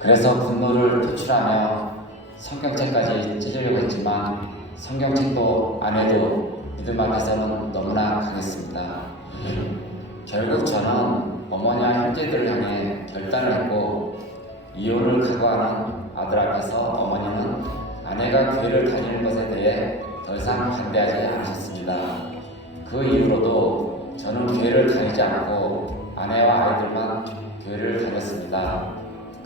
그래서 분노를 표출하며 성경책까지 찢으려고 했지만 성경책도 안 해도 믿음 앞에서는 너무나 강했습니다. 결국 저는 어머니와 형제들을 향해 결단을 했고 이혼을 각오하는 아들 앞에서 어머니는 아내가 교회를 다니는 것에 대해 더 이상 반대하지 않으셨습니다. 그 이후로도 저는 교회를 다니지 않고 아내와 아이들만 교회를 다녔습니다.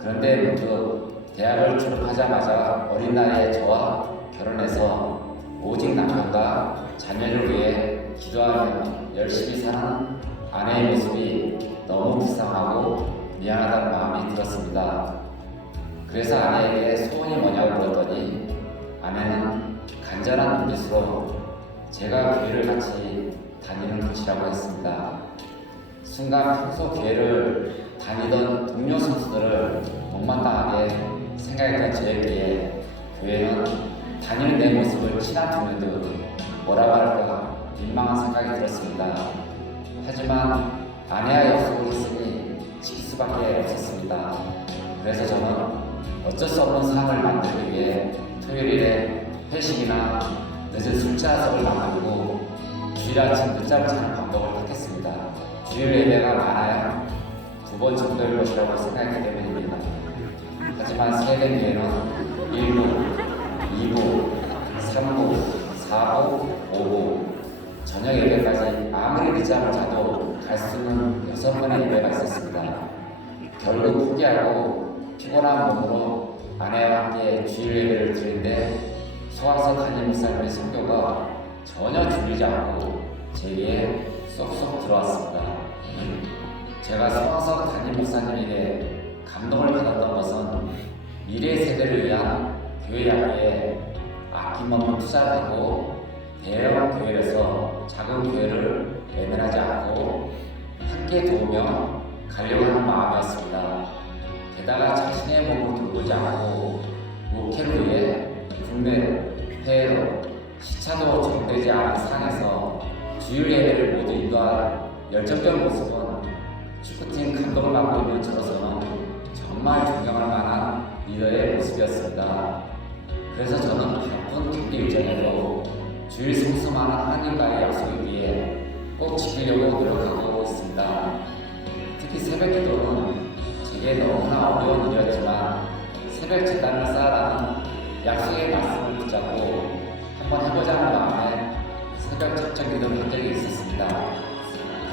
그런데 문득 대학을 졸업하자마자 어린 나이에 저와 결혼해서 오직 남편과 자녀를 위해 기도하며 열심히 사는 아내의 모습이 너무 불쌍하고 미안하다는 마음이 들었습니다. 그래서 아내에게 소원이 뭐냐고 물었더니 아내는 간절한 눈빛으로 제가 교회를 같이 다니는 것이라고 했습니다. 순간 평소 교회를 다니던 동료 선수들을 못마땅하게 생각했던 저에게 교회는 다니는 내 모습을 친한 동료들 뭐라고 할까 민망한 생각이 들었습니다. 하지만 아내와 약속을 했으니 지킬 수밖에 없었습니다. 그래서 저는 어쩔 수 없는 상황을 만들기 위해 토요일에 회식이나 늦은 술자석을 만들고 주일 아침 늦잠을 자는 방법을 택했습니다. 주일 예배가 많아야 두번 정도일 것이라고 생각했기 때문입니다. 하지만 세대 교회는 1부, 2부, 3부, 4부, 5부, 저녁 예배까지 아무리 늦잠을 자도 갈수 있는 여섯 번의 예배가 있었습니다. 결국 포기하고 피곤한 몸으로 아내와 함께 주일 예배를 드리는데 소아서 담임 목사님의 성교가 전혀 줄이지 않고 제게 쏙쏙 들어왔습니다. 제가 소아서 담임 목사님에게 감동을 받았던 것은 미래 세대를 위한 교회 학교에 아낌없는 투자를 하고 대형 교회에서 작은 교회를 외면하지 않고 함께 도우며 가려고 하는 마음이었습니다. 게다가 자신의 몸을 돌보지 않고 열정적 모습은 축구팀 감독을 맡고 있는 저로서는 정말 존경할 만한 리더의 모습이었습니다. 그래서 저는 바쁜 경기 일정에도 주일 성수만한 하나님과의 약속을 위해 꼭 지키려고 노력하고 있습니다. 특히 새벽 기도는 제게 너무나 어려운 일이었지만 새벽 재단을 쌓아라는 약속의 말씀을 붙잡고 한번 해보자는 마음에 새벽 작정 기도를 한 적이 있었습니다.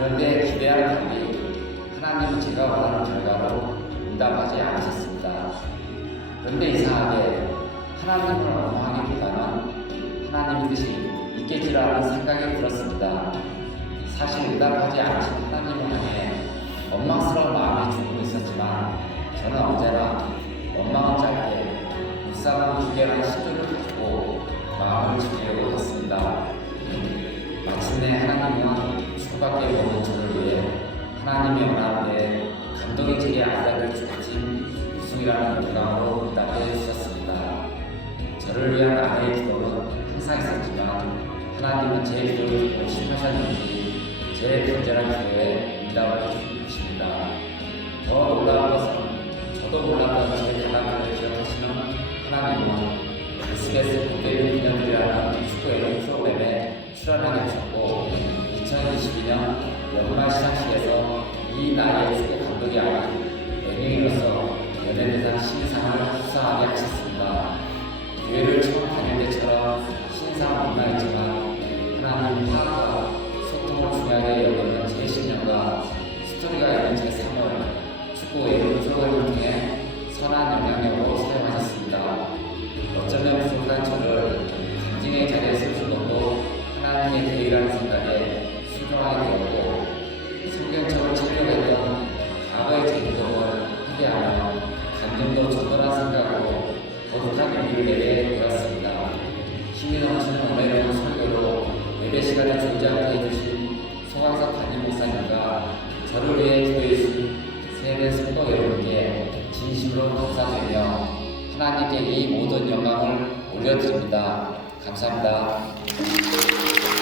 그런데 기대와는 달리 하나님은 제가 원하는 결과로 응답하지 않으셨습니다. 그런데 이상하게 하나님을 원망하기보다는 하나님 뜻이 있겠지라는 생각이 들었습니다. 사실 응답하지 않으신 하나님을 향해 원망스러운 마음이 조금 있었지만 저는 언제나 원망은 짧게 묵상은 기계란 시도를 가지고 마음을 지키려고 했습니다. 마침내 하나님은 축복받게 모든 저를 위해 하나님의 원함에 감동의 제게 아이들 축복팀 우승이라는 영광으로 응답해 주셨습니다. 저를 위한 아내의 기도는 항상 있었지만 하나님은 제 기도를 보시하셨는지 제 간절한 기도에 응답을 해주십니다. 더 놀라운 것은 저도 몰랐던 제 가난을 기억하시는 하나님은 SBS 국대를 기념드리라는 축구의 프로그램에 출연하게 하셨고 2022년 연말 시상식에서 이 나이의 하나님께 이 모든 영광을 올려드립니다. 감사합니다.